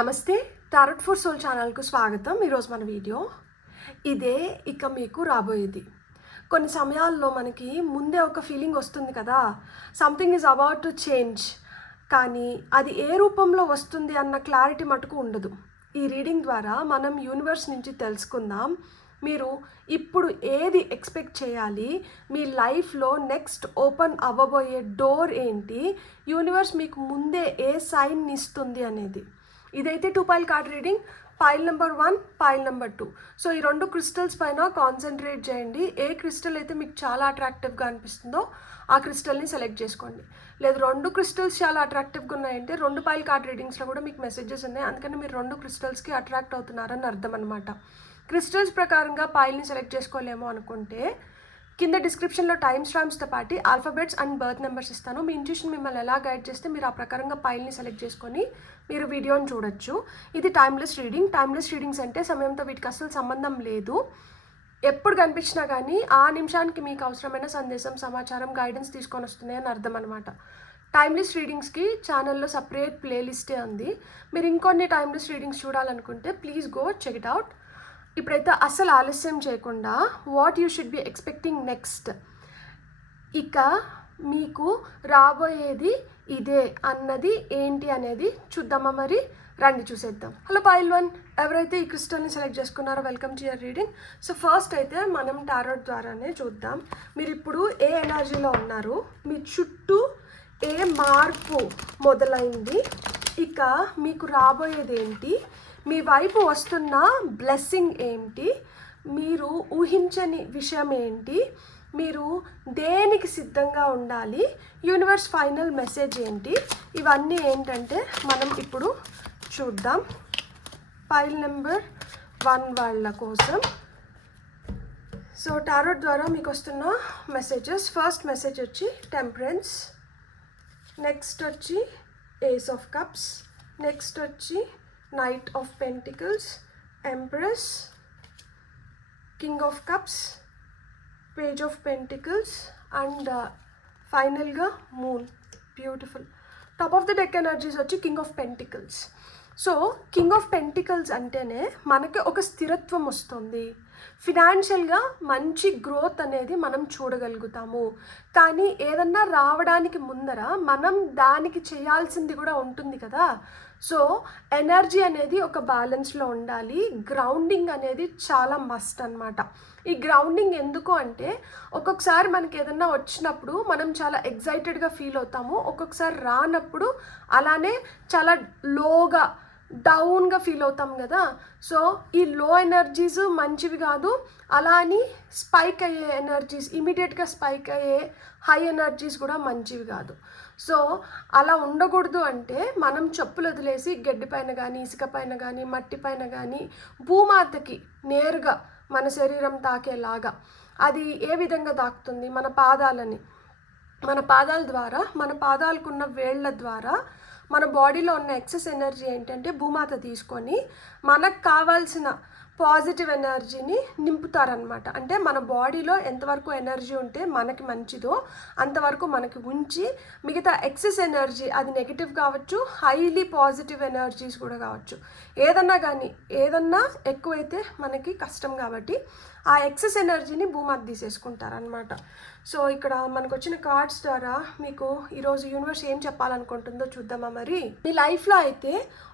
నమస్తే, tarot for soul ఛానల్కు స్వాగతం. ఈరోజు మన వీడియో ఇదే ఇక మీకు రాబోయేది. కొన్ని సమయాల్లో మనకి ముందే ఒక ఫీలింగ్ వస్తుంది కదా, something is about to change, కానీ అది ఏ రూపంలో వస్తుంది అన్న క్లారిటీ మటుకు ఉండదు. ఈ రీడింగ్ ద్వారా మనం యూనివర్స్ నుంచి తెలుసుకుందాం మీరు ఇప్పుడు ఏది ఎక్స్పెక్ట్ చేయాలి, మీ లైఫ్లో నెక్స్ట్ ఓపెన్ అవ్వబోయే డోర్ ఏంటి, యూనివర్స్ మీకు ముందే ఏ సైన్ ఇస్తుంది అనేది. ఇదైతే 2 pile card reading. Pile number 1, pile number 2. So ఈ 2 క్రిస్టల్స్ పైన కాన్సన్ట్రేట్ చేయండి. ఏ క్రిస్టల్ అయితే మీకు చాలా అట్రాక్టివ్గా అనిపిస్తుందో ఆ క్రిస్టల్ని సెలెక్ట్ చేసుకోండి. లేదు 2 క్రిస్టల్స్ చాలా అట్రాక్టివ్గా ఉన్నాయంటే 2 పైల్ కార్డ్ రీడింగ్స్లో కూడా మీకు మెసేజెస్ ఉన్నాయి, అందుకని మీరు 2 క్రిస్టల్స్కి అట్రాక్ట్ అవుతున్నారని అర్థం అనమాట. క్రిస్టల్స్ ప్రకారంగా పైల్ని సెలెక్ట్ చేసుకోలేమో అనుకుంటే కింద డిస్క్రిప్షన్లో టైమ్ స్టాంప్స్తో పాటు ఆల్ఫాబెట్స్ అండ్ బర్త్ నెంబర్స్ ఇస్తాను. మీ ఇంట్యూషన్ మిమ్మల్ని ఎలా గైడ్ చేస్తే మీరు ఆ ప్రకారంగా పైల్ని సెలెక్ట్ చేసుకొని మీరు వీడియోని చూడొచ్చు. ఇది టైమ్లెస్ రీడింగ్. టైమ్లెస్ రీడింగ్స్ అంటే సమయంతో వీటికి అసలు సంబంధం లేదు. ఎప్పుడు కనిపించినా కానీ ఆ నిమిషానికి మీకు అవసరమైన సందేశం, సమాచారం, గైడెన్స్ తీసుకొని వస్తున్నాయి అని అర్థం అనమాట. టైమ్లెస్ రీడింగ్స్కి ఛానల్లో సపరేట్ ప్లేలిస్టే ఉంది. మీరు ఇంకొన్ని టైమ్లెస్ రీడింగ్స్ చూడాలనుకుంటే please go check it out. ఇప్పుడైతే అస్సలు ఆలస్యం చేయకుండా what you should be expecting next, ఇక మీకు రాబోయేది ఇదే అన్నది ఏంటి అనేది చూద్దామా? మరి రండి చూసేద్దాం. హలో పైల్ 1, ఎవరైతే ఈ క్రిస్టల్ని సెలెక్ట్ చేసుకున్నారో welcome to your reading. So first అయితే మనం టారోట్ ద్వారానే చూద్దాం మీరు ఇప్పుడు ఏ ఎనర్జీలో ఉన్నారు, మీ చుట్టూ ఏ మార్పు మొదలైంది, ఇక మీకు రాబోయేది ఏంటి, మీ వైపు వస్తున్న బ్లెస్సింగ్ ఏంటి, మీరు ఊహించని విషయం ఏంటి, మీరు దేనికి సిద్ధంగా ఉండాలి, యూనివర్స్ ఫైనల్ మెసేజ్ ఏంటి, ఇవన్నీ ఏంటంటే మనం ఇప్పుడు చూద్దాం. పైల్ నెంబర్ 1 వాళ్ళ కోసం. సో టారోట్ ద్వారా మీకు వస్తున్న మెసేజెస్. ఫస్ట్ మెసేజ్ వచ్చి టెంపరెన్స్, నెక్స్ట్ వచ్చి ఏస్ ఆఫ్ కప్స్, నెక్స్ట్ వచ్చి Knight of Pentacles, Empress, King of Cups, Page of Pentacles and finalగా Moon. Beautiful. Top of the deck energies వచ్చి king of pentacles. So king of pentacles అంటేనే మనకి ఒక స్థిరత్వం వస్తుంది, ఫినాన్షియల్గా మంచి గ్రోత్ అనేది మనం చూడగలుగుతాము. కానీ ఏదన్నా రావడానికి ముందర మనం దానికి చేయాల్సింది కూడా ఉంటుంది కదా. సో ఎనర్జీ అనేది ఒక బ్యాలెన్స్లో ఉండాలి. గ్రౌండింగ్ అనేది చాలా మస్ట్ అనమాట. ఈ గ్రౌండింగ్ ఎందుకు అంటే ఒక్కొక్కసారి మనకి ఏదన్నా వచ్చినప్పుడు మనం చాలా ఎగ్జైటెడ్గా ఫీల్ అవుతాము, ఒక్కొక్కసారి రానప్పుడు అలానే చాలా లోగా డౌన్గా ఫీల్ అవుతాం కదా. సో ఈ లో ఎనర్జీస్ మంచివి కాదు, అలా అని స్పైక్ అయ్యే ఎనర్జీస్, ఇమీడియట్గా స్పైక్ అయ్యే హై ఎనర్జీస్ కూడా మంచివి కాదు. సో అలా ఉండకూడదు అంటే మనం చెప్పులు వదిలేసి గడ్డి పైన కానీ, ఇసుక పైన కానీ, మట్టి పైన కానీ భూమాతకి నేరుగా మన శరీరం తాకేలాగా, అది ఏ విధంగా తాకుతుంది, మన పాదాలని, మన పాదాల ద్వారా, మన పాదాలకున్న వేళ్ల ద్వారా మన బాడీలో ఉన్న ఎక్సెస్ ఎనర్జీ ఏంటంటే భూమాత తీసుకొని మనకు కావాల్సిన పాజిటివ్ ఎనర్జీని నింపుతారనమాట. అంటే మన బాడీలో ఎంతవరకు ఎనర్జీ ఉంటే మనకి మంచిదో అంతవరకు మనకి ఉంచి మిగతా ఎక్సెస్ ఎనర్జీ, అది నెగిటివ్ కావచ్చు, హైలీ పాజిటివ్ ఎనర్జీస్ కూడా కావచ్చు, ఏదన్నా ఎక్కువైతే మనకి కష్టం కాబట్టి ఆ ఎక్సెస్ ఎనర్జీని భూమాత తీసేసుకుంటారనమాట. సో ఇక్కడ మనకు వచ్చిన కార్డ్స్ ద్వారా మీకు ఈరోజు యూనివర్స్ ఏం చెప్పాలనుకుంటుందో చూద్దామా? మరి మీ లైఫ్లో అయితే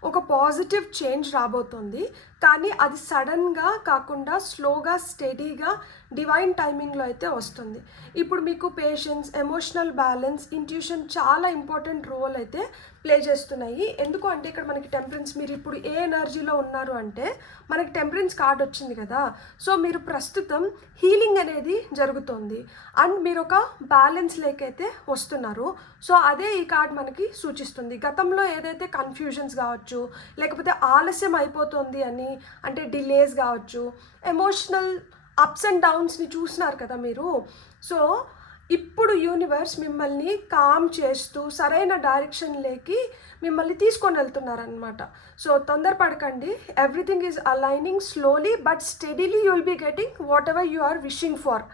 ఒక పాజిటివ్ చేంజ్ రాబోతుంది, కానీ అది సడన్గా కాకుండా స్లోగా, స్టడీగా, డివైన్ టైమింగ్లో అయితే వస్తుంది. ఇప్పుడు మీకు పేషెన్స్, ఎమోషనల్ బ్యాలెన్స్, ఇంట్యూషన్ చాలా ఇంపార్టెంట్ రోల్ అయితే ప్లే చేస్తున్నాయి. ఎందుకు అంటే ఇక్కడ మనకి టెంపరెన్స్, మీరు ఇప్పుడు ఏ ఎనర్జీలో ఉన్నారు అంటే మనకి టెంపరెన్స్ కార్డ్ వచ్చింది కదా. సో మీరు ప్రస్తుతం హీలింగ్ అనేది జరుగుతుంది అండ్ మీరు ఒక బ్యాలెన్స్ లేకైతే వస్తున్నారు. సో అదే ఈ కార్డ్ మనకి సూచిస్తుంది. గతంలో ఏదైతే కన్ఫ్యూజన్స్ కావచ్చు, లేకపోతే ఆలస్యం అయిపోతుంది అని అంటే డిలేస్ కావచ్చు, ఎమోషనల్ అప్స్ అండ్ డౌన్స్ని చూసినారు కదా మీరు. సో ఇప్పుడు యూనివర్స్ మిమ్మల్ని కామ్ చేస్తూ సరైన డైరెక్షన్లోకి మిమ్మల్ని తీసుకొని వెళ్తున్నారనమాట. సో తొందరపడకండి, everything is aligning slowly but steadily you will be getting whatever you are wishing for.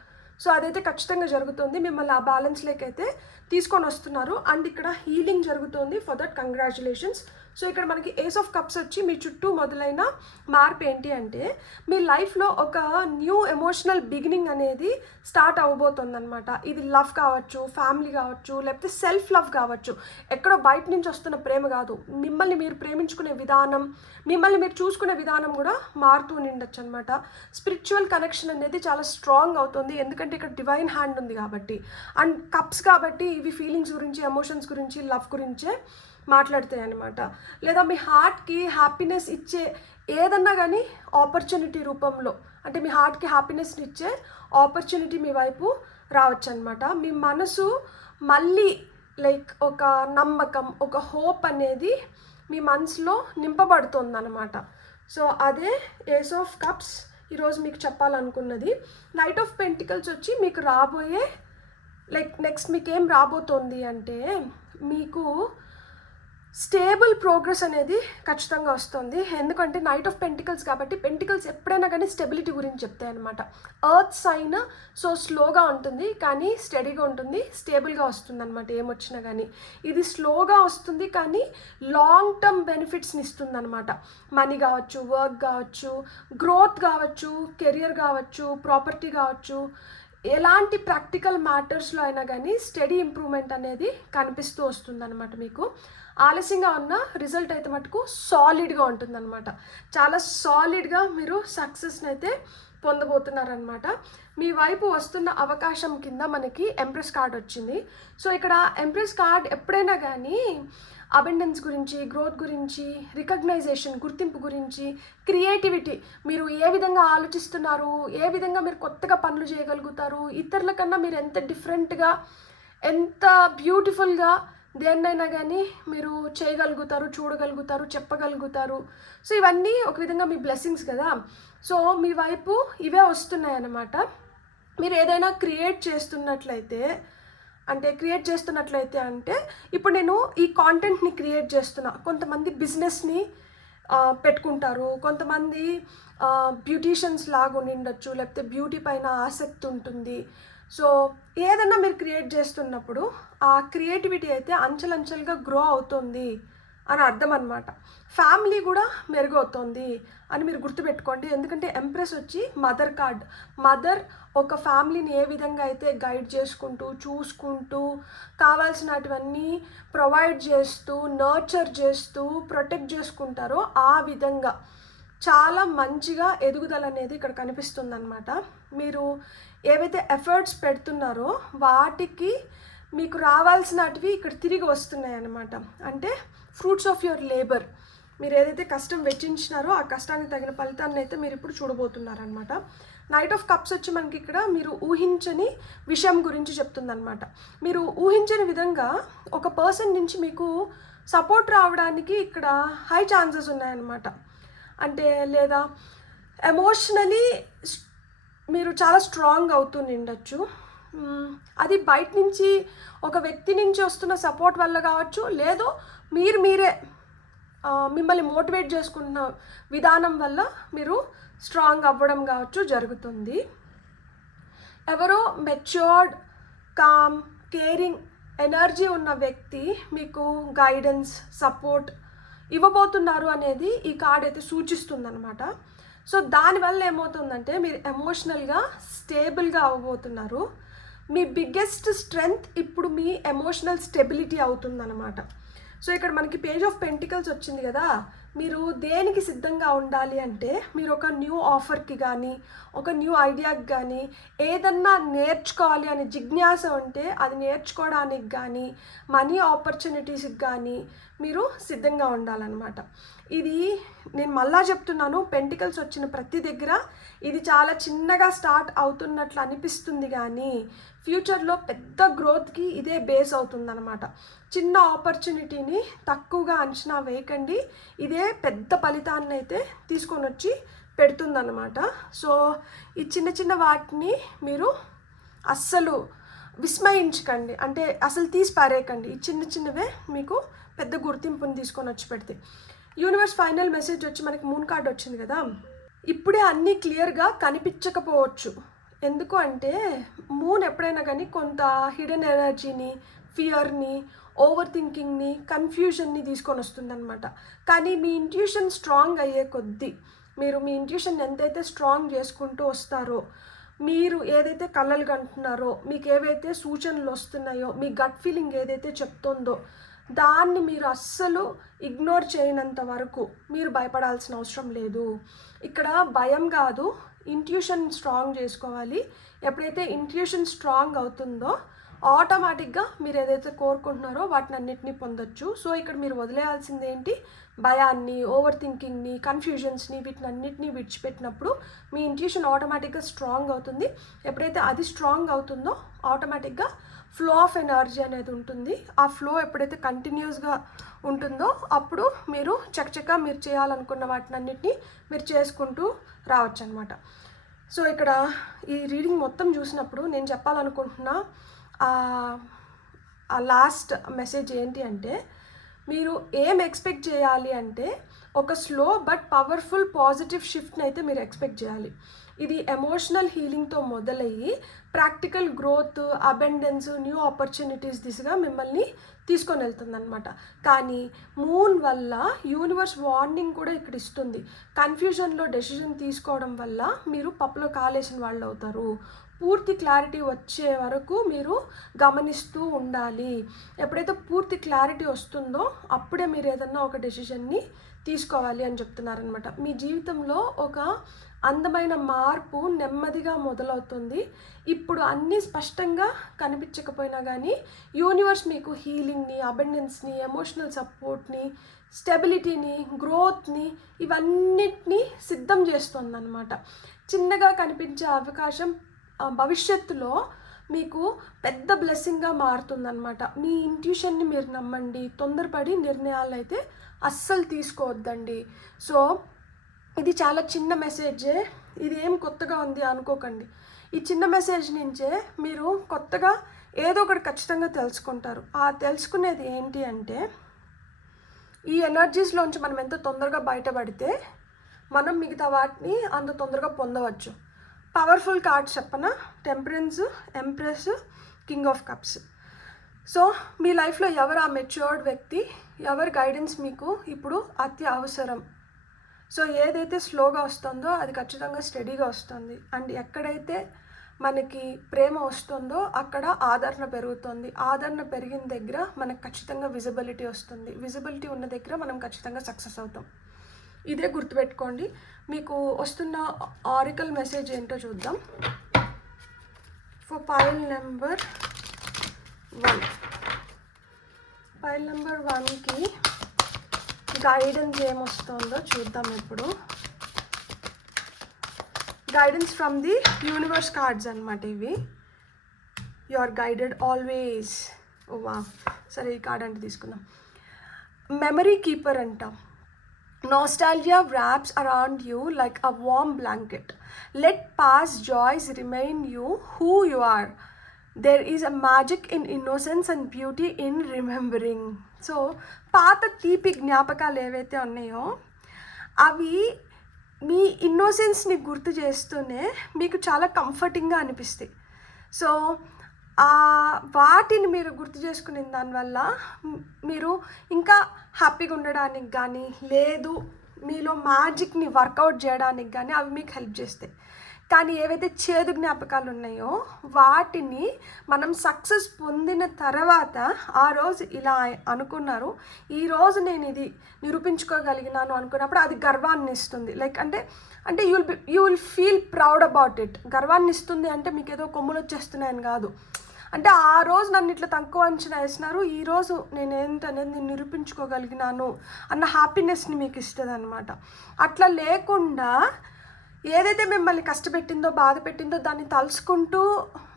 So అదైతే ఖచ్చితంగా జరుగుతుంది, మిమ్మల్ని ఆ బ్యాలెన్స్లోకి అయితే తీసుకొని వస్తున్నారు అండ్ ఇక్కడ హీలింగ్ జరుగుతుంది. For that congratulations. సో ఇక్కడ మనకి ఏస్ ఆఫ్ కప్స్ వచ్చి మీ చుట్టూ మొదలైన మార్పు ఏంటి అంటే మీ లైఫ్లో ఒక న్యూ ఎమోషనల్ బిగినింగ్ అనేది స్టార్ట్ అవ్వబోతుంది అనమాట. ఇది లవ్ కావచ్చు, ఫ్యామిలీ కావచ్చు, లేకపోతే సెల్ఫ్ లవ్ కావచ్చు. ఎక్కడో బయట నుంచి వస్తున్న ప్రేమ కాదు, మిమ్మల్ని మీరు ప్రేమించుకునే విధానం, మిమ్మల్ని మీరు చూసుకునే విధానం కూడా మారుతూ ఉండొచ్చు అనమాట. స్పిరిచువల్ కనెక్షన్ అనేది చాలా స్ట్రాంగ్ అవుతుంది, ఎందుకంటే ఇక్కడ డివైన్ హ్యాండ్ ఉంది కాబట్టి. అండ్ కప్స్ కాబట్టి ఇవి ఫీలింగ్స్ గురించి, ఎమోషన్స్ గురించి, లవ్ గురించే మాట్లాడతాయి అనమాట. లేదా మీ హార్ట్కి హ్యాపీనెస్ ఇచ్చే ఏదన్నా కానీ ఆపర్చునిటీ రూపంలో, అంటే మీ హార్ట్కి హ్యాపీనెస్ని ఇచ్చే ఆపర్చునిటీ మీ వైపు రావచ్చు అనమాట. మీ మనసు మళ్ళీ లైక్ ఒక నమ్మకం, ఒక హోప్ అనేది మీ మనసులో నింపబడుతుంది అనమాట. సో అదే ఏస్ ఆఫ్ కప్స్ ఈరోజు మీకు చెప్పాలనుకున్నది. నైట్ ఆఫ్ పెంటికల్స్ వచ్చి మీకు రాబోయే లైక్ నెక్స్ట్ మీకు ఏం రాబోతోంది అంటే మీకు స్టేబుల్ ప్రోగ్రెస్ అనేది ఖచ్చితంగా వస్తుంది. ఎందుకంటే నైట్ ఆఫ్ పెంటికల్స్ కాబట్టి, పెంటికల్స్ ఎప్పుడైనా కానీ స్టెబిలిటీ గురించి చెప్తాయి అనమాట. ఎర్త్ సైన్ సో స్లోగా ఉంటుంది కానీ స్టడీగా ఉంటుంది, స్టేబుల్గా వస్తుంది అనమాట. ఏమొచ్చినా కానీ ఇది స్లోగా వస్తుంది కానీ లాంగ్ టర్మ్ బెనిఫిట్స్ని ఇస్తుంది అనమాట. మనీ కావచ్చు, వర్క్ కావచ్చు, గ్రోత్ కావచ్చు, కెరియర్ కావచ్చు, ప్రాపర్టీ కావచ్చు, ఎలాంటి ప్రాక్టికల్ మ్యాటర్స్లో అయినా కానీ స్టడీ ఇంప్రూవ్మెంట్ అనేది కనిపిస్తూ వస్తుంది అనమాట. మీకు ఆలస్యంగా ఉన్న రిజల్ట్ అయితే మటుకు సాలిడ్గా ఉంటుందన్నమాట. చాలా సాలిడ్గా మీరు సక్సెస్ని అయితే పొందబోతున్నారనమాట. మీ వైపు వస్తున్న అవకాశం కింద మనకి ఎంప్రెస్ కార్డ్ వచ్చింది. సో ఇక్కడ ఎంప్రెస్ కార్డ్ ఎప్పుడైనా కానీ అబెండెన్స్ గురించి, గ్రోత్ గురించి, రికగ్నైజేషన్, గుర్తింపు గురించి, క్రియేటివిటీ, మీరు ఏ విధంగా ఆలోచిస్తున్నారు, ఏ విధంగా మీరు కొత్తగా పనులు చేయగలుగుతారు, ఇతరుల కన్నా మీరు ఎంత డిఫరెంట్గా, ఎంత బ్యూటిఫుల్గా దేన్నైనా కానీ మీరు చేయగలుగుతారు, చూడగలుగుతారు, చెప్పగలుగుతారు. సో ఇవన్నీ ఒక విధంగా మీ బ్లెస్సింగ్స్ కదా. సో మీ వైపు ఇవే వస్తున్నాయి అన్నమాట. మీరు ఏదైనా క్రియేట్ చేస్తున్నట్లయితే అంటే ఇప్పుడు నేను ఈ కాంటెంట్ని క్రియేట్ చేస్తున్నా. కొంతమంది బిజినెస్ని పెట్టుకుంటారు, కొంతమంది బ్యూటీషియన్స్ లాగా ఉండొచ్చు, లేకపోతే బ్యూటీ పైన ఆసక్తి ఉంటుంది. సో ఏదన్నా మీరు క్రియేట్ చేస్తున్నప్పుడు ఆ క్రియేటివిటీ అయితే అంచెలంచెలుగా గ్రో అవుతుంది అని అర్థం అనమాట. ఫ్యామిలీ కూడా మెరుగవుతుంది అని మీరు గుర్తుపెట్టుకోండి. ఎందుకంటే ఎంప్రెస్ వచ్చి మదర్ కార్డ్. మదర్ ఒక ఫ్యామిలీని ఏ విధంగా అయితే గైడ్ చేసుకుంటూ, చూసుకుంటూ, కావాల్సినటువన్నీ ప్రొవైడ్ చేస్తూ, నర్చర్ చేస్తూ, ప్రొటెక్ట్ చేసుకుంటారో ఆ విధంగా చాలా మంచిగా ఎదుగుదల అనేది ఇక్కడ కనిపిస్తుంది అనమాట. మీరు ఏవైతే ఎఫర్ట్స్ పెడుతున్నారో వాటికి మీకు రావాల్సినటివి ఇక్కడ తిరిగి వస్తున్నాయి అన్నమాట. అంటే ఫ్రూట్స్ ఆఫ్ యువర్ లేబర్, మీరు ఏదైతే కష్టం వెచ్చించినారో ఆ కష్టానికి తగిన ఫలితాన్ని అయితే మీరు ఇప్పుడు చూడబోతున్నారనమాట. నైట్ ఆఫ్ కప్స్ వచ్చి మనకి ఇక్కడ మీరు ఊహించని విషయం గురించి చెప్తుందనమాట. మీరు ఊహించని విధంగా ఒక పర్సన్ నుంచి మీకు సపోర్ట్ రావడానికి ఇక్కడ హై ఛాన్సెస్ ఉన్నాయన్నమాట. అంటే లేదా ఎమోషనలీ మీరు చాలా స్ట్రాంగ్ అవుతూ నిండొచ్చు. అది బయట నుంచి ఒక వ్యక్తి నుంచి వస్తున్న సపోర్ట్ వల్ల కావచ్చు, లేదో మీరే మిమ్మల్ని మోటివేట్ చేసుకున్న విధానం వల్ల మీరు స్ట్రాంగ్ అవ్వడం కావచ్చు జరుగుతుంది. ఎవరో మెచ్యూర్డ్, కామ్, కేరింగ్ ఎనర్జీ ఉన్న వ్యక్తి మీకు గైడెన్స్, సపోర్ట్ ఇవ్వబోతున్నారు అనేది ఈ కార్డ్ అయితే సూచిస్తుందన్నమాట. సో దానివల్ల ఏమవుతుందంటే మీరు ఎమోషనల్గా స్టేబుల్గా అవ్వబోతున్నారు. మీ బిగ్గెస్ట్ స్ట్రెంగ్త్ ఇప్పుడు మీ ఎమోషనల్ స్టెబిలిటీ అవుతుందన్నమాట. సో ఇక్కడ మనకి పేజ్ ఆఫ్ పెంటికల్స్ వచ్చింది కదా. మీరు దేనికి సిద్ధంగా ఉండాలి అంటే మీరు ఒక న్యూ ఆఫర్కి కానీ, ఒక న్యూ ఐడియాకి కానీ, ఏదన్నా నేర్చుకోవాలి అనే జిజ్ఞాస ఉంటే అది నేర్చుకోవడానికి కానీ, మనీ ఆపర్చునిటీస్కి కానీ మీరు సిద్ధంగా ఉండాలన్నమాట. ఇది నేను మళ్ళా చెప్తున్నాను, పెంటికల్స్ వచ్చిన ప్రతి దగ్గర ఇది చాలా చిన్నగా స్టార్ట్ అవుతున్నట్లు అనిపిస్తుంది కానీ ఫ్యూచర్లో పెద్ద గ్రోత్కి ఇదే బేస్ అవుతుందన్నమాట. చిన్న ఆపర్చునిటీని తక్కువగా అంచనా వేయకండి, ఇదే పెద్ద ఫలితాన్ని అయితే తీసుకొని వచ్చి పెడుతుందన్నమాట. సో ఈ చిన్న చిన్న వాటిని మీరు అస్సలు విస్మయించకండి, అంటే అసలు తీసి పారేయకండి. ఈ చిన్న చిన్నవే మీకు పెద్ద గుర్తింపుని తీసుకొని వచ్చి పెడితే. యూనివర్స్ ఫైనల్ మెసేజ్ వచ్చి మనకి మూన్ కార్డ్ వచ్చింది కదా. ఇప్పుడే అన్నీ క్లియర్గా కనిపించకపోవచ్చు, ఎందుకు అంటే మూన్ ఎప్పుడైనా కానీ కొంత హిడెన్ ఎనర్జీని, ఫియర్ని, ఓవర్ థింకింగ్ని, కన్ఫ్యూజన్ని తీసుకొని వస్తుందన్నమాట. కానీ మీ ఇంట్యూషన్ స్ట్రాంగ్ అయ్యే కొద్దీ, మీరు మీ ఇంట్యూషన్ ఎంతైతే స్ట్రాంగ్ చేసుకుంటూ వస్తారో, మీరు ఏదైతే కలలు కంటున్నారో, మీకు ఏవైతే సూచనలు వస్తున్నాయో, మీ గట్ ఫీలింగ్ ఏదైతే చెప్తుందో దాన్ని మీరు అస్సలు ఇగ్నోర్ చేయనంత వరకు మీరు భయపడాల్సిన అవసరం లేదు. ఇక్కడ భయం కాదు, ఇంట్యూషన్ స్ట్రాంగ్ చేసుకోవాలి. ఎప్పుడైతే ఇంట్యూషన్ స్ట్రాంగ్ అవుతుందో ఆటోమేటిక్గా మీరు ఏదైతే కోరుకుంటున్నారో వాటిని అన్నిటినీ పొందొచ్చు. సో ఇక్కడ మీరు వదిలేయాల్సింది ఏంటి, భయాన్ని, ఓవర్ థింకింగ్ని, కన్ఫ్యూజన్స్ని, వీటిని అన్నిటినీ విడిచిపెట్టినప్పుడు మీ ఇంట్యూషన్ ఆటోమేటిక్గా స్ట్రాంగ్ అవుతుంది. ఎప్పుడైతే అది స్ట్రాంగ్ అవుతుందో ఆటోమేటిక్గా ఫ్లో ఆఫ్ ఎనర్జీ అనేది ఉంటుంది. ఆ ఫ్లో ఎప్పుడైతే కంటిన్యూస్గా ఉంటుందో అప్పుడు మీరు చకచకా మీరు చేయాలనుకున్న వాటిని అన్నిటినీ మీరు చేసుకుంటూ రావచ్చు అనమాట. సో ఇక్కడ ఈ రీడింగ్ మొత్తం చూసినప్పుడు నేను చెప్పాలనుకుంటున్నా ఆ లాస్ట్ మెసేజ్ ఏంటి అంటే, మీరు ఏం ఎక్స్పెక్ట్ చేయాలి అంటే ఒక స్లో బట్ పవర్ఫుల్ పాజిటివ్ షిఫ్ట్ని అయితే మీరు ఎక్స్పెక్ట్ చేయాలి. ఇది ఎమోషనల్ హీలింగ్తో మొదలయ్యి practical growth, abundance, new opportunities దిశగా మిమ్మల్ని తీసుకొని వెళ్తుందన్నమాట. కానీ మూన్ వల్ల యూనివర్స్ వార్నింగ్ కూడా ఇక్కడ ఇస్తుంది. కన్ఫ్యూజన్లో డెసిషన్ తీసుకోవడం వల్ల మీరు పప్పులో కాలేసిన వాళ్ళు అవుతారు. పూర్తి క్లారిటీ వచ్చే వరకు మీరు గమనిస్తూ ఉండాలి. ఎప్పుడైతే పూర్తి క్లారిటీ వస్తుందో అప్పుడే మీరు ఏదన్నా ఒక డెసిషన్ని తీసుకోవాలి అని చెప్తున్నారనమాట. మీ జీవితంలో ఒక అందమైన మార్పు నెమ్మదిగా మొదలవుతుంది. ఇప్పుడు అన్నీ స్పష్టంగా కనిపించకపోయినా కానీ యూనివర్స్ మీకు హీలింగ్ని, అబెండెన్స్ని, ఎమోషనల్ సపోర్ట్ని, స్టెబిలిటీని, గ్రోత్ని ఇవన్నిటినీ సిద్ధం చేస్తుందన్నమాట. చిన్నగా కనిపించే అవకాశం భవిష్యత్తులో మీకు పెద్ద బ్లెస్సింగ్గా మారుతుందన్నమాట. మీ ఇంట్యూషన్ని మీరు నమ్మండి. తొందరపడి నిర్ణయాలు అయితే అస్సలు తీసుకోవద్దండి. సో ఇది చాలా చిన్న మెసేజే, ఇది ఏం కొత్తగా ఉంది అనుకోకండి. ఈ చిన్న మెసేజ్ నుంచే మీరు కొత్తగా ఏదో ఒకటి ఖచ్చితంగా తెలుసుకుంటారు. ఆ తెలుసుకునేది ఏంటి అంటే, ఈ ఎనర్జీస్లోంచి మనం ఎంత తొందరగా బయటపడితే మనం మిగతా వాటిని అంత తొందరగా పొందవచ్చు. పవర్ఫుల్ కార్డ్స్ చెప్పనా, temperance, empress, king of cups. So మీ లైఫ్లో ఎవరు ఆ మెచ్యూర్డ్ వ్యక్తి, ఎవరి గైడెన్స్ మీకు ఇప్పుడు అత్యవసరం. సో ఏదైతే స్లోగా వస్తుందో అది ఖచ్చితంగా స్టడీగా వస్తుంది. అండ్ ఎక్కడైతే మనకి ప్రేమ వస్తుందో అక్కడ ఆదరణ పెరుగుతుంది. ఆదరణ పెరిగిన దగ్గర మనకు ఖచ్చితంగా విజిబిలిటీ వస్తుంది. విజిబిలిటీ ఉన్న దగ్గర మనం ఖచ్చితంగా సక్సెస్ అవుతాం. ఇదే గుర్తుపెట్టుకోండి. మీకు వస్తున్న ఆరికల్ మెసేజ్ ఏంటో చూద్దాం. For pile number 1, pile number 1కి గైడెన్స్ ఏమొస్తుందో చూద్దాం. ఇప్పుడు guidance from the universe cards అనమాట ఇవి. You are guided always. Oh wow, సరే ఈ కార్డ్ అంటే తీసుకుందాం. మెమరీ కీపర్ అంటాం. Nostalgia wraps around you like a warm blanket. Let past joys remind you who you are. There is a magic in innocence and beauty in remembering. So పాత తీపి జ్ఞాపకాలు ఏవైతే ఉన్నాయో అవి మీ ఇన్నోసెన్స్ని గుర్తు చేస్తూనే మీకు చాలా కంఫర్టింగ్గా అనిపిస్తాయి. సో వాటిని మీరు గుర్తు చేసుకునే దానివల్ల మీరు ఇంకా హ్యాపీగా ఉండడానికి కానీ, లేదు మీలో మ్యాజిక్ని వర్కౌట్ చేయడానికి కానీ అవి మీకు హెల్ప్ చేస్తాయి. కానీ ఏవైతే చేదు జ్ఞాపకాలు ఉన్నాయో వాటిని మనం సక్సెస్ పొందిన తర్వాత ఆ రోజు ఇలా అనుకున్నారు, ఈరోజు నేను ఇది నిరూపించుకోగలిగినాను అనుకున్నప్పుడు అది గర్వాన్ని ఇస్తుంది. లైక్ అంటే you will feel proud about it. గర్వాన్ని ఇస్తుంది అంటే మీకు ఏదో కొమ్ములు వచ్చేస్తున్నాయని కాదు. అంటే ఆ రోజు నన్ను ఇట్లా తక్కువ అంచనా వేసినారు, ఈరోజు నేను ఏంటనేది నేను నిరూపించుకోగలిగినాను అన్న హ్యాపీనెస్ని మీకు ఇస్తుంది అనమాట. అట్లా లేకుండా ఏదైతే మిమ్మల్ని కష్టపెట్టిందో, బాధ పెట్టిందో దాన్ని తలుచుకుంటూ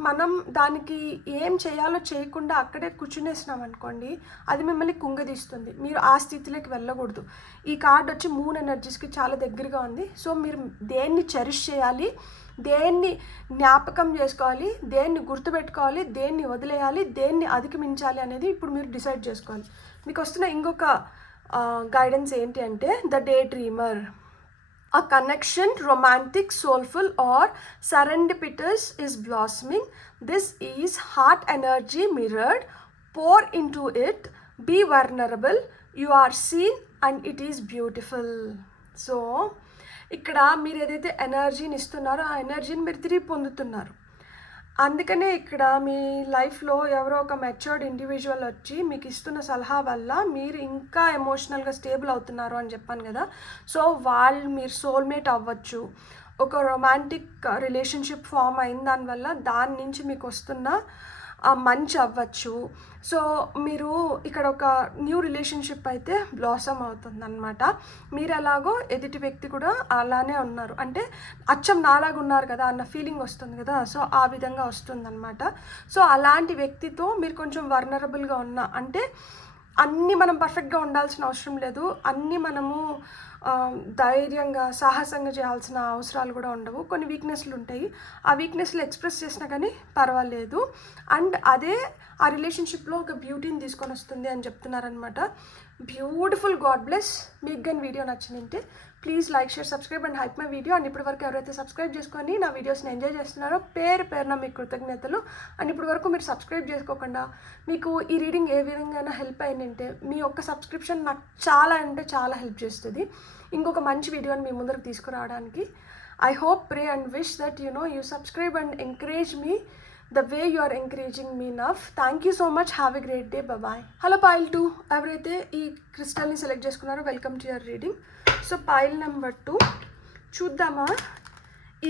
మనం దానికి ఏం చేయాలో చేయకుండా అక్కడే కూర్చునేసినాం అనుకోండి, అది మిమ్మల్ని కుంగదీస్తుంది. మీరు ఆ స్థితిలోకి వెళ్ళకూడదు. ఈ కార్డ్ వచ్చి మూన్ ఎనర్జీస్కి చాలా దగ్గరగా ఉంది. సో మీరు దేన్ని చెరిష్ చేయాలి, దేన్ని జ్ఞాపకం చేసుకోవాలి, దేన్ని గుర్తుపెట్టుకోవాలి, దేన్ని వదిలేయాలి, దేన్ని అధిగమించాలి అనేది ఇప్పుడు మీరు డిసైడ్ చేసుకోవాలి. మీకు వస్తున్న ఇంకొక గైడెన్స్ ఏంటి అంటే the day dreamer. A connection, romantic, soulful or serendipitous is blossoming. This is heart energy mirrored pour into it, be vulnerable, you are seen and it is beautiful. So ఇక్కడ మీరు ఏదైతే ఎనర్జీని ఇస్తున్నారో ఆ ఎనర్జీని మీరు తిరిగి పొందుతున్నారు. అందుకనే ఇక్కడ మీ లైఫ్లో ఎవరో ఒక మెచ్యూర్డ్ ఇండివిజువల్ వచ్చి మీకు ఇస్తున్న సలహా వల్ల మీరు ఇంకా ఎమోషనల్గా స్టేబుల్ అవుతున్నారు అని చెప్పాను కదా. సో వాళ్ళు మీరు సోల్మేట్ అవ్వచ్చు, ఒక రొమాంటిక్ రిలేషన్షిప్ ఫామ్ అయిన దానివల్ల దాని నుంచి మీకు వస్తున్న మంచి అవ్వచ్చు. సో మీరు ఇక్కడ ఒక న్యూ రిలేషన్షిప్ అయితే బ్లాసమ్ అవుతుంది అనమాట. మీరు ఎలాగో ఎదుటి వ్యక్తి కూడా అలానే ఉన్నారు అంటే అచ్చం నాలాగా ఉన్నారు కదా అన్న ఫీలింగ్ వస్తుంది కదా. సో ఆ విధంగా వస్తుందన్నమాట. సో అలాంటి వ్యక్తితో మీరు కొంచెం వర్నరబుల్గా ఉన్నా అంటే అన్నీ మనం పర్ఫెక్ట్గా ఉండాల్సిన అవసరం లేదు, అన్నీ మనము ధైర్యంగా సాహసంగా చేయాల్సిన అవసరాలు కూడా ఉండవు. కొన్ని వీక్నెస్లు ఉంటాయి, ఆ వీక్నెస్లు ఎక్స్ప్రెస్ చేసినా కానీ పర్వాలేదు. అండ్ అదే ఆ రిలేషన్షిప్లో ఒక బ్యూటీని తీసుకొని వస్తుంది అని చెప్తున్నారనమాట. బ్యూటిఫుల్. God bless. మీకు కానీ వీడియో నచ్చిందంటే please like, share, subscribe and hype my video. And ఇప్పటి వరకు ఎవరైతే సబ్స్క్రైబ్ చేసుకొని నా వీడియోస్ని ఎంజాయ్ చేస్తున్నారో పేరున మీకు కృతజ్ఞతలు. అండ్ ఇప్పటి వరకు మీరు సబ్స్క్రైబ్ చేసుకోకుండా మీకు ఈ రీడింగ్ ఏ విధంగా హెల్ప్ అయిందంటే మీ ఒక్క సబ్స్క్రిప్షన్ నాకు చాలా అంటే చాలా హెల్ప్ చేస్తుంది ఇంకొక మంచి వీడియోని మీ ముందరకు తీసుకురావడానికి. I hope, pray and wish that you subscribe and encourage me the way you are encouraging me now. Thank you so much. Have a great day. Bye-bye. Hello pile 2. ఎవరైతే ఈ క్రిస్టల్ని సెలెక్ట్ చేసుకున్నారో welcome to your reading. So pile number 2 చూద్దామా.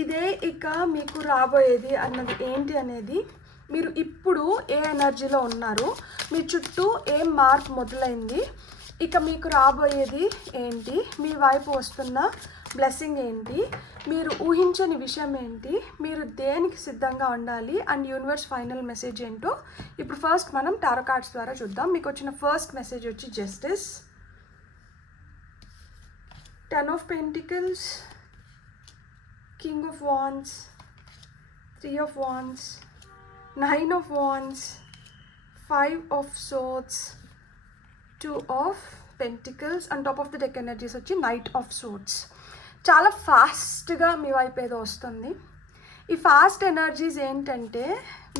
ఇదే ఇక మీకు రాబోయేది అన్నది ఏంటి అనేది, మీరు ఇప్పుడు ఏ ఎనర్జీలో ఉన్నారు, మీ చుట్టూ ఏం మార్పు మొదలైంది, ఇక మీకు రాబోయేది ఏంటి, మీ వైపు వస్తున్న బ్లెస్సింగ్ ఏంటి, మీరు ఊహించని విషయం ఏంటి, మీరు దేనికి సిద్ధంగా ఉండాలి అండ్ యూనివర్స్ ఫైనల్ మెసేజ్ ఏంటో ఇప్పుడు ఫస్ట్ మనం టారో కార్డ్స్ ద్వారా చూద్దాం. మీకు వచ్చిన ఫస్ట్ మెసేజ్ వచ్చి justice, 10 of Pentacles, King of Wands, 3 of Wands, 9 of Wands, 5 of Swords, 2 of Pentacles, and top of the deck energies వచ్చి Knight of Swords. చాలా ఫాస్ట్గా మీ వైపు ఏదో వస్తుంది. ఈ ఫాస్ట్ ఎనర్జీస్ ఏంటంటే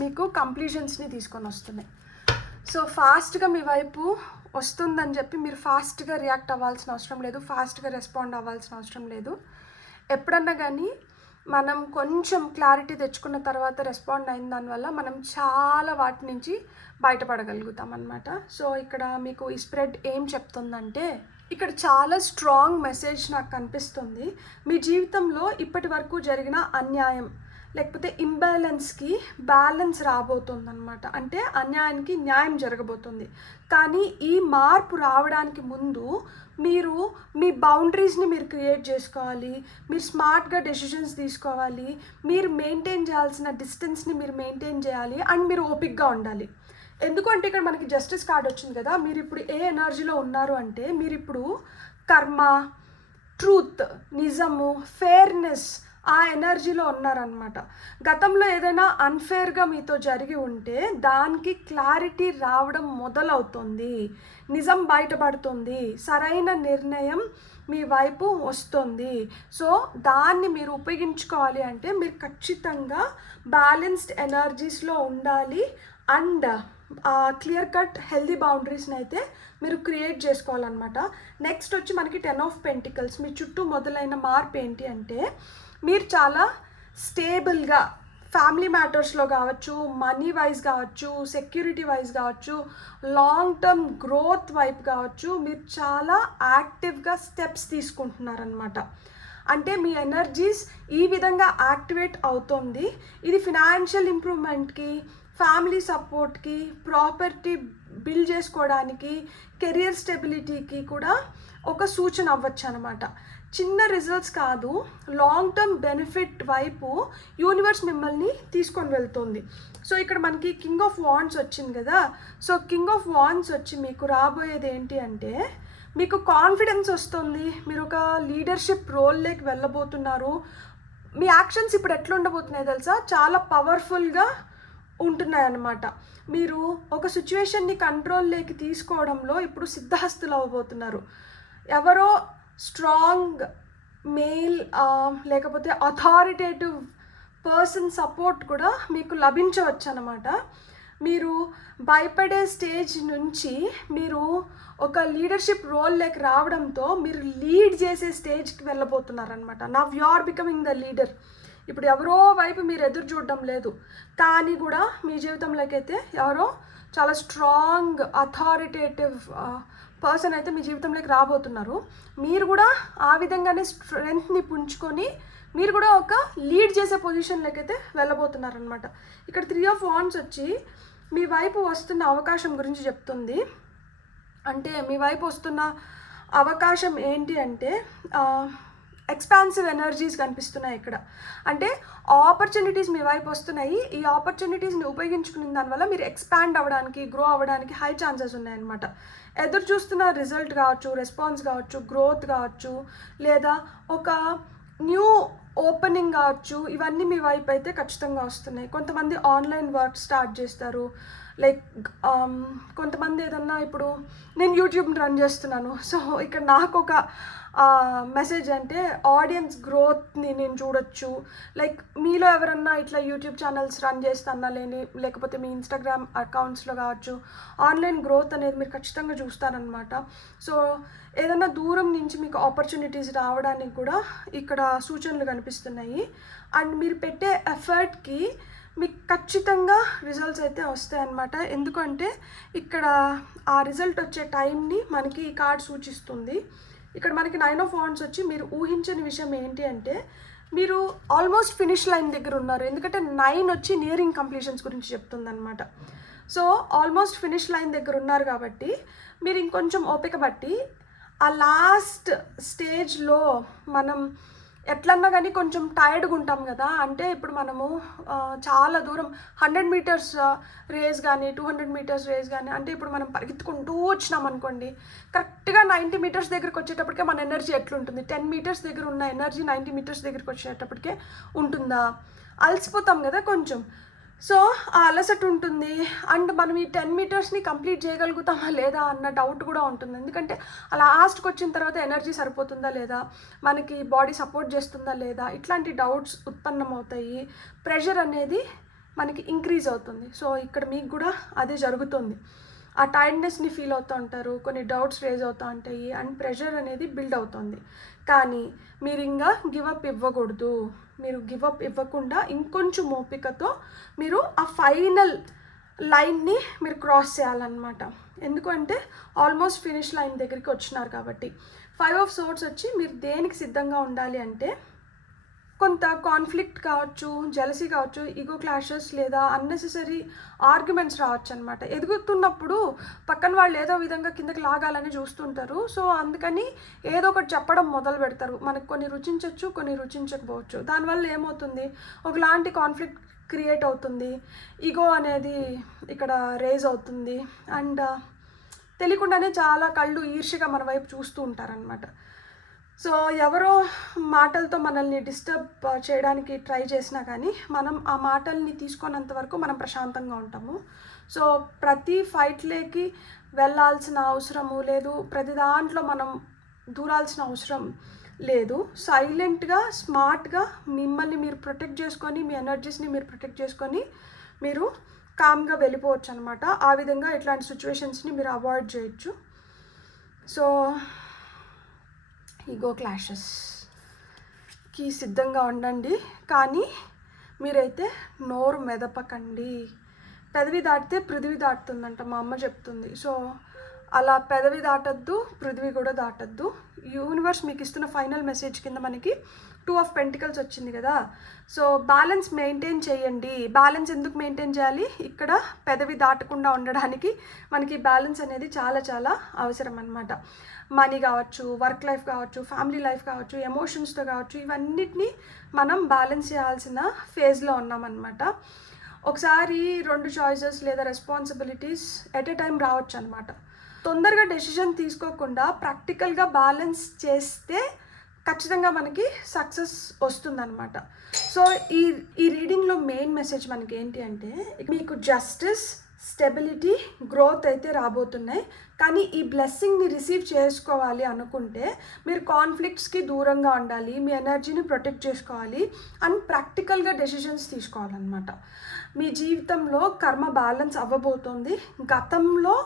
మీకు కంప్లీషన్స్ని తీసుకొని వస్తున్నాయి. సో ఫాస్ట్గా మీ వైపు వస్తుందని చెప్పి మీరు ఫాస్ట్గా రియాక్ట్ అవ్వాల్సిన అవసరం లేదు, ఫాస్ట్గా రెస్పాండ్ అవ్వాల్సిన అవసరం లేదు. ఎప్పుడన్నా కానీ మనం కొంచెం క్లారిటీ తెచ్చుకున్న తర్వాత రెస్పాండ్ అయిన దానివల్ల మనం చాలా వాటి నుంచి బయటపడగలుగుతాం అన్నమాట. సో ఇక్కడ మీకు ఈ స్ప్రెడ్ ఏం చెప్తుందంటే, ఇక్కడ చాలా స్ట్రాంగ్ మెసేజ్ నాకు కనిపిస్తుంది. మీ జీవితంలో ఇప్పటి వరకు జరిగిన అన్యాయం లేకపోతే ఇంబ్యాలెన్స్కి బ్యాలెన్స్ రాబోతుందన్నమాట. అంటే అన్యాయానికి న్యాయం జరగబోతుంది. కానీ ఈ మార్పు రావడానికి ముందు మీరు మీ బౌండరీస్ని మీరు క్రియేట్ చేసుకోవాలి, మీరు స్మార్ట్గా డెసిషన్స్ తీసుకోవాలి, మీరు మెయింటైన్ చేయాల్సిన డిస్టెన్స్ని మీరు మెయింటైన్ చేయాలి అండ్ మీరు ఓపిక్గా ఉండాలి. ఎందుకంటే ఇక్కడ మనకి జస్టిస్ కార్డ్ వచ్చింది కదా. మీరు ఇప్పుడు ఏ ఎనర్జీలో ఉన్నారు అంటే మీరు ఇప్పుడు కర్మ, ట్రూత్, నిజము, ఫెయిర్నెస్ ఆ ఎనర్జీలో ఉన్నారనమాట. గతంలో ఏదైనా అన్ఫేర్గా మీతో జరిగి ఉంటే దానికి క్లారిటీ రావడం మొదలవుతుంది, నిజం బయటపడుతుంది, సరైన నిర్ణయం మీ వైపు వస్తుంది. సో దాన్ని మీరు ఉపయోగించుకోవాలి అంటే మీరు ఖచ్చితంగా బ్యాలెన్స్డ్ ఎనర్జీస్లో ఉండాలి అండ్ క్లియర్ కట్ హెల్దీ బౌండరీస్ని అయితే మీరు క్రియేట్ చేసుకోవాలన్నమాట. నెక్స్ట్ వచ్చి మనకి 10 of Pentacles. మీ చుట్టూ మొదలైన మార్పు ఏంటి అంటే మీరు చాలా స్టేబుల్గా ఫ్యామిలీ మ్యాటర్స్లో కావచ్చు, మనీ వైజ్ కావచ్చు, సెక్యూరిటీ వైజ్ కావచ్చు, లాంగ్ టర్మ్ గ్రోత్ వైపు కావచ్చు, మీరు చాలా యాక్టివ్గా స్టెప్స్ తీసుకుంటున్నారనమాట. అంటే మీ ఎనర్జీస్ ఈ విధంగా యాక్టివేట్ అవుతుంది. ఇది ఫినాన్షియల్ ఇంప్రూవ్మెంట్కి, ఫ్యామిలీ సపోర్ట్కి, ప్రాపర్టీ బిల్డ్ చేసుకోవడానికి, కెరియర్ స్టెబిలిటీకి కూడా ఒక సూచన అవ్వచ్చు అనమాట. చిన్న రిజల్ట్స్ కాదు, లాంగ్ టర్మ్ బెనిఫిట్ వైపు యూనివర్స్ మిమ్మల్ని తీసుకొని వెళ్తుంది. సో ఇక్కడ మనకి కింగ్ ఆఫ్ వాండ్స్ వచ్చింది కదా. సో కింగ్ ఆఫ్ వాండ్స్ వచ్చి మీకు రాబోయేది ఏంటి అంటే మీకు కాన్ఫిడెన్స్ వస్తుంది, మీరు ఒక లీడర్షిప్ రోల్లోకి వెళ్ళబోతున్నారు. మీ యాక్షన్స్ ఇప్పుడు ఎట్లా ఉండబోతున్నాయి తెలుసా, చాలా పవర్ఫుల్గా ఉంటున్నాయి అన్నమాట. మీరు ఒక సిచ్యువేషన్ని కంట్రోల్లోకి తీసుకోవడంలో ఇప్పుడు సిద్ధహస్తులు అవ్వబోతున్నారు. ఎవరో స్ట్రాంగ్ మేల్ లేకపోతే అథారిటేటివ్ పర్సన్ సపోర్ట్ కూడా మీకు లభించవచ్చు అన్నమాట. మీరు భయపడే స్టేజ్ నుంచి మీరు ఒక లీడర్షిప్ రోల్లోకి రావడంతో మీరు లీడ్ చేసే స్టేజ్కి వెళ్ళబోతున్నారనమాట. Now you are becoming the leader. ఇప్పుడు ఎవరో వైపు మీరు ఎదురు చూడడం లేదు, కానీ కూడా మీ జీవితంలోకి అయితే ఎవరో చాలా స్ట్రాంగ్ అథారిటేటివ్ పర్సన్ అయితే మీ జీవితంలోకి రాబోతున్నారు. మీరు కూడా ఆ విధంగానే స్ట్రెంగ్త్ని పుంజుకొని మీరు కూడా ఒక లీడ్ చేసే పొజిషన్లోకి అయితే వెళ్ళబోతున్నారనమాట. ఇక్కడ 3 of Wands వచ్చి మీ వైపు వస్తున్న అవకాశం గురించి చెప్తుంది. అంటే మీ వైపు వస్తున్న అవకాశం ఏంటి అంటే ఎక్స్పాన్సివ్ ఎనర్జీస్ కనిపిస్తున్నాయి ఇక్కడ. అంటే ఆపర్చునిటీస్ మీ వైపు వస్తున్నాయి. ఈ ఆపర్చునిటీస్ని ఉపయోగించుకునే దానివల్ల మీరు ఎక్స్పాండ్ అవ్వడానికి, గ్రో అవ్వడానికి హై ఛాన్సెస్ ఉన్నాయన్నమాట. ఎదురు చూస్తున్న రిజల్ట్ కావచ్చు, రెస్పాన్స్ కావచ్చు, గ్రోత్ కావచ్చు, లేదా ఒక న్యూ ఓపెనింగ్ కావచ్చు, ఇవన్నీ మీ వైపు అయితే ఖచ్చితంగా వస్తున్నాయి. కొంతమంది ఆన్లైన్ వర్క్ స్టార్ట్ చేస్తారు. లైక్ కొంతమంది ఏదన్నా, ఇప్పుడు నేను యూట్యూబ్ని రన్ చేస్తున్నాను, సో ఇక్కడ నాకు ఒక మెసేజ్ అంటే ఆడియన్స్ గ్రోత్ని నేను చూడొచ్చు. లైక్ మీలో ఎవరన్నా ఇట్లా యూట్యూబ్ ఛానల్స్ రన్ చేస్తానా లేకపోతే మీ ఇన్స్టాగ్రామ్ అకౌంట్స్లో కావచ్చు, ఆన్లైన్ గ్రోత్ అనేది మీరు ఖచ్చితంగా చూస్తారనమాట. సో ఏదైనా దూరం నుంచి మీకు ఆపర్చునిటీస్ రావడానికి కూడా ఇక్కడ సూచనలు కనిపిస్తున్నాయి. అండ్ మీరు పెట్టే ఎఫర్ట్కి మీకు ఖచ్చితంగా రిజల్ట్స్ అయితే వస్తాయన్నమాట. ఎందుకంటే ఇక్కడ ఆ రిజల్ట్ వచ్చే టైంని మనకి ఈ కార్డ్ సూచిస్తుంది. ఇక్కడ మనకి 9 of Wands వచ్చి మీరు ఊహించని విషయం ఏంటి అంటే మీరు ఆల్మోస్ట్ ఫినిష్ లైన్ దగ్గర ఉన్నారు. ఎందుకంటే 9 వచ్చి నియరింగ్ కంప్లీషన్స్ గురించి చెప్తుంది అనమాట. సో ఆల్మోస్ట్ ఫినిష్ లైన్ దగ్గర ఉన్నారు కాబట్టి మీరు ఇంకొంచెం ఓపిక బట్టి ఆ లాస్ట్ స్టేజ్లో మనం ఎట్లన్నా కానీ కొంచెం టైర్డ్గా ఉంటాం కదా. అంటే ఇప్పుడు మనము చాలా దూరం 100 meters రేస్ కానీ 200 meters రేస్ కానీ, అంటే ఇప్పుడు మనం పరిగెత్తుకుంటూ వచ్చినాం అనుకోండి, కరెక్ట్గా 90 meters దగ్గరికి వచ్చేటప్పటికే మన ఎనర్జీ ఎట్లుంటుంది? 10 meters దగ్గర ఉన్న ఎనర్జీ 90 meters దగ్గరికి వచ్చేటప్పటికే ఉంటుందా? అలసిపోతాం కదా కొంచెం. సో ఆ అలసట ఉంటుంది. అండ్ మనం ఈ 10 metersని కంప్లీట్ చేయగలుగుతామా లేదా అన్న డౌట్ కూడా ఉంటుంది. ఎందుకంటే అలా లాస్ట్కి వచ్చిన తర్వాత ఎనర్జీ సరిపోతుందా లేదా, మనకి బాడీ సపోర్ట్ చేస్తుందా లేదా, ఇట్లాంటి డౌట్స్ ఉత్పన్నమవుతాయి. ప్రెషర్ అనేది మనకి ఇంక్రీజ్ అవుతుంది. సో ఇక్కడ మీకు కూడా అదే జరుగుతుంది. ఆ టైర్డ్నెస్ని ఫీల్ అవుతూ ఉంటారు, కొన్ని డౌట్స్ రేజ్ అవుతూ ఉంటాయి, అండ్ ప్రెషర్ అనేది బిల్డ్ అవుతుంది. కానీ మీరు ఇంకా గివప్ ఇవ్వకూడదు. మీరు గివప్ ఇవ్వకుండా ఇంకొంచెం ఓపికతో మీరు ఆ ఫైనల్ లైన్ని మీరు క్రాస్ చేయాలన్నమాట. ఎందుకంటే ఆల్మోస్ట్ ఫినిష్ లైన్ దగ్గరికి వచ్చినారు కాబట్టి. 5 of Swords వచ్చి మీరు దేనికి సిద్ధంగా ఉండాలి అంటే కొంత కాన్ఫ్లిక్ట్ కావచ్చు, జెలసీ కావచ్చు, ఈగో క్లాషెస్ లేదా అన్నెసెసరీ ఆర్గ్యుమెంట్స్ రావచ్చు అనమాట. ఎదుగుతున్నప్పుడు పక్కన వాళ్ళు ఏదో విధంగా కిందకి లాగాలని చూస్తుంటారు. సో అందుకని ఏదో ఒకటి చెప్పడం మొదలు పెడతారు. మనకు కొన్ని రుచించవచ్చు, కొన్ని రుచించకపోవచ్చు. దానివల్ల ఏమవుతుంది, ఒకలాంటి కాన్ఫ్లిక్ట్ క్రియేట్ అవుతుంది. ఈగో అనేది ఇక్కడ రేజ్ అవుతుంది. అండ్ తెలియకుండానే చాలా కళ్ళు ఈర్ష్యగా మన వైపు చూస్తూ ఉంటారనమాట. సో ఎవరో మాటలతో మనల్ని డిస్టర్బ్ చేయడానికి ట్రై చేసినా కానీ మనం ఆ మాటల్ని తీసుకున్నంత వరకు మనం ప్రశాంతంగా ఉంటాము. సో ప్రతి ఫైట్లోకి వెళ్ళాల్సిన అవసరము లేదు, ప్రతి దాంట్లో మనం దూరాల్సిన అవసరం లేదు. సైలెంట్గా, స్మార్ట్గా మిమ్మల్ని మీరు ప్రొటెక్ట్ చేసుకొని, మీ ఎనర్జీస్ని మీరు ప్రొటెక్ట్ చేసుకొని మీరు కామ్గా వెళ్ళిపోవచ్చు అనమాట. ఆ విధంగా ఇట్లాంటి సిచ్యువేషన్స్ని మీరు అవాయిడ్ చేయొచ్చు. సో ఈగో క్లాషెస్కి సిద్ధంగా ఉండండి, కానీ మీరైతే నోరు మెదపకండి. పెదవి దాటితే పృథివీ దాటుతుందంట మా అమ్మ చెప్తుంది. సో అలా పెదవి దాటద్దు, పృథివీ కూడా దాటద్దు. యూనివర్స్ మీకు ఇస్తున్న ఫైనల్ మెసేజ్ కింద మనకి 2 of Pentacles వచ్చింది కదా. సో బ్యాలెన్స్ మెయింటైన్ చేయండి. బ్యాలెన్స్ ఎందుకు మెయింటైన్ చేయాలి? ఇక్కడ పెదవి దాటకుండా ఉండడానికి మనకి బ్యాలెన్స్ అనేది చాలా చాలా అవసరం అన్నమాట. మనీ కావచ్చు, వర్క్ లైఫ్ కావచ్చు, ఫ్యామిలీ లైఫ్ కావచ్చు, ఎమోషన్స్తో కావచ్చు, ఇవన్నిటిని మనం బ్యాలెన్స్ చేయాల్సిన ఫేజ్లో ఉన్నామన్నమాట. ఒకసారి 2 చాయిసెస్ లేదా రెస్పాన్సిబిలిటీస్ ఎట్ ఏ టైం రావచ్చు అనమాట. తొందరగా డెసిషన్ తీసుకోకుండా ప్రాక్టికల్గా బ్యాలెన్స్ చేస్తే ఖచ్చితంగా మనకి సక్సెస్ వస్తుందన్నమాట. సో ఈ రీడింగ్లో మెయిన్ మెసేజ్ మనకి ఏంటి అంటే, మీకు జస్టిస్, స్టెబిలిటీ, గ్రోత్ అయితే రాబోతున్నాయి. కానీ ఈ బ్లెస్సింగ్ని రిసీవ్ చేసుకోవాలి అనుకుంటే మీరు కాన్ఫ్లిక్ట్స్కి దూరంగా ఉండాలి, మీ ఎనర్జీని ప్రొటెక్ట్ చేసుకోవాలి అండ్ ప్రాక్టికల్గా డెసిషన్స్ తీసుకోవాలన్నమాట. మీ జీవితంలో కర్మ బ్యాలెన్స్ అవ్వబోతోంది. గతంలో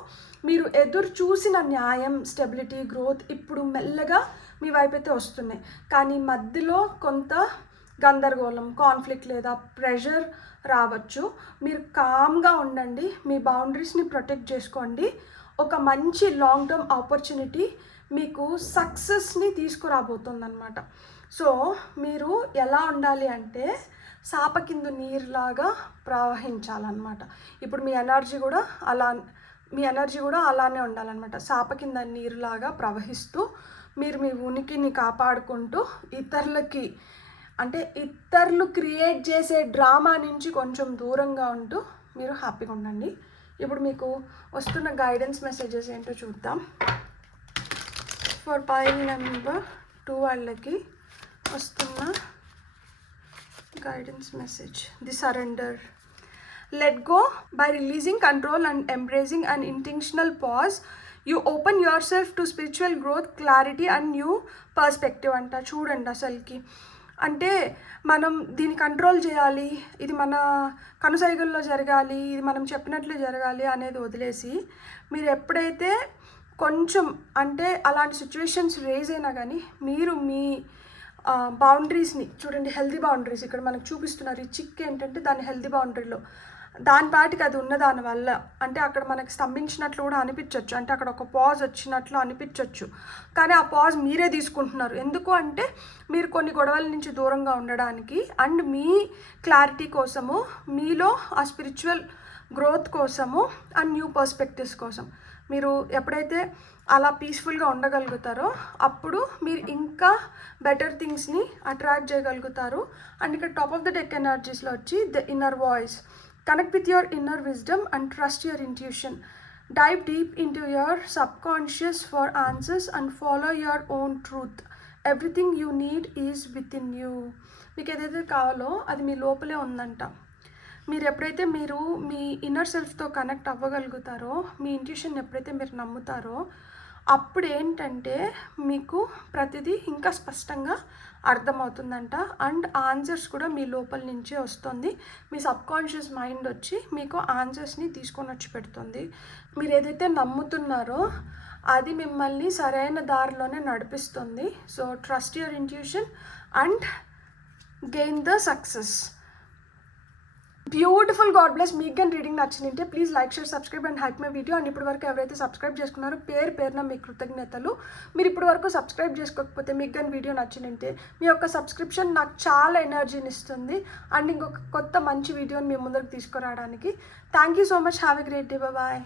మీరు ఎదురు చూసిన న్యాయం, స్టెబిలిటీ, గ్రోత్ ఇప్పుడు మెల్లగా మీ వైపు అయితే వస్తున్నాయి. కానీ మధ్యలో కొంత గందరగోళం, కాన్ఫ్లిక్ట్ లేదా ప్రెషర్ రావచ్చు. మీరు కామ్గా ఉండండి, మీ బౌండరీస్ని ప్రొటెక్ట్ చేసుకోండి. ఒక మంచి లాంగ్ టర్మ్ ఆపర్చునిటీ మీకు సక్సెస్ని తీసుకురాబోతుందన్నమాట. సో మీరు ఎలా ఉండాలి అంటే సాప కింద నీరులాగా ప్రవహించాలన్నమాట. ఇప్పుడు మీ ఎనర్జీ కూడా అలానే ఉండాలన్నమాట. సాప కింద నీరులాగా ప్రవహిస్తూ మీరు మీ ఉనికిని కాపాడుకుంటూ ఇతరులు క్రియేట్ చేసే డ్రామా నుంచి కొంచెం దూరంగా ఉంటూ మీరు హ్యాపీగా ఉండండి. ఇప్పుడు మీకు వస్తున్న గైడెన్స్ మెసేజెస్ ఏంటో చూద్దాం. ఫర్ పైల్ నెంబర్ 2 వాళ్ళకి వస్తున్న guidance message: the surrender. Let go. By releasing control and embracing an intentional pause, you open yourself to spiritual growth, clarity and new perspective అంట. చూడండి, అసలుకి అంటే మనం దీన్ని కంట్రోల్ చేయాలి, ఇది మన కనుసైగల్లో జరగాలి, ఇది మనం చెప్పినట్లే జరగాలి అనేది వదిలేసి మీరు ఎప్పుడైతే కొంచెం అంటే అలాంటి సిచ్యువేషన్స్ రేజ్ అయినా కానీ మీరు మీ బౌండరీస్ని చూడండి. హెల్దీ బౌండరీస్ ఇక్కడ మనకు చూపిస్తున్నారు. ఈ చిక్ ఏంటంటే దాని హెల్దీ బౌండరీలో దాని పాటికి అది ఉన్న దానివల్ల అంటే అక్కడ మనకి స్తంభించినట్లు కూడా అనిపించవచ్చు, అంటే అక్కడ ఒక పాజ్ వచ్చినట్లు అనిపించవచ్చు. కానీ ఆ పాజ్ మీరే తీసుకుంటున్నారు. ఎందుకు అంటే మీరు కొన్ని గొడవల నుంచి దూరంగా ఉండడానికి అండ్ మీ క్లారిటీ కోసము, మీలో ఆ స్పిరిచువల్ గ్రోత్ కోసము అండ్ న్యూ పర్స్పెక్టివ్స్ కోసం. మీరు ఎప్పుడైతే అలా పీస్ఫుల్గా ఉండగలుగుతారో అప్పుడు మీరు ఇంకా బెటర్ థింగ్స్ని అట్రాక్ట్ చేయగలుగుతారు. అండ్ ఇక్కడ టాప్ ఆఫ్ ద డెక్ ఎనర్జీస్లో వచ్చి the inner voice. Connect with your inner wisdom and trust your intuition. Dive deep into your subconscious for answers and follow your own truth. Everything you need is within you. మీకు ఏదైతే కావాలో అది మీ లోపలే ఉందంట. మీరు ఎప్పుడైతే మీ inner సెల్ఫ్తో connect అవ్వగలుగుతారో, మీ intuition ఎప్పుడైతే మీరు నమ్ముతారో అప్పుడు ఏంటంటే మీకు ప్రతిదీ ఇంకా స్పష్టంగా అర్థమవుతుందంట. అండ్ ఆన్సర్స్ కూడా మీ లోపల నుంచే వస్తుంది. మీ సబ్కాన్షియస్ మైండ్ వచ్చి మీకు ఆన్సర్స్ని తీసుకొని వచ్చి పెడుతుంది. మీరు ఏదైతే నమ్ముతున్నారో అది మిమ్మల్ని సరైన దారిలోనే నడిపిస్తుంది. So trust your intuition and gain the success. Beautiful. God bless. మీకు కానీ రీడింగ్ నచ్చిందంటే please like, share, subscribe and hike my video. And ఇప్పటి వరకు ఎవరైతే సబ్స్క్రైబ్ చేసుకున్నారో పేరున మీ కృతజ్ఞతలు. మీరు ఇప్పటి వరకు సబ్స్క్రైబ్ చేసుకోకపోతే మీకు కానీ వీడియో నచ్చిందంటే మీ యొక్క సబ్స్క్రిప్షన్ నాకు చాలా ఎనర్జీని ఇస్తుంది అండ్ ఇంకొక కొత్త మంచి వీడియోని మీ ముందరకు తీసుకురావడానికి. Thank you so much. Have a great day. Bye.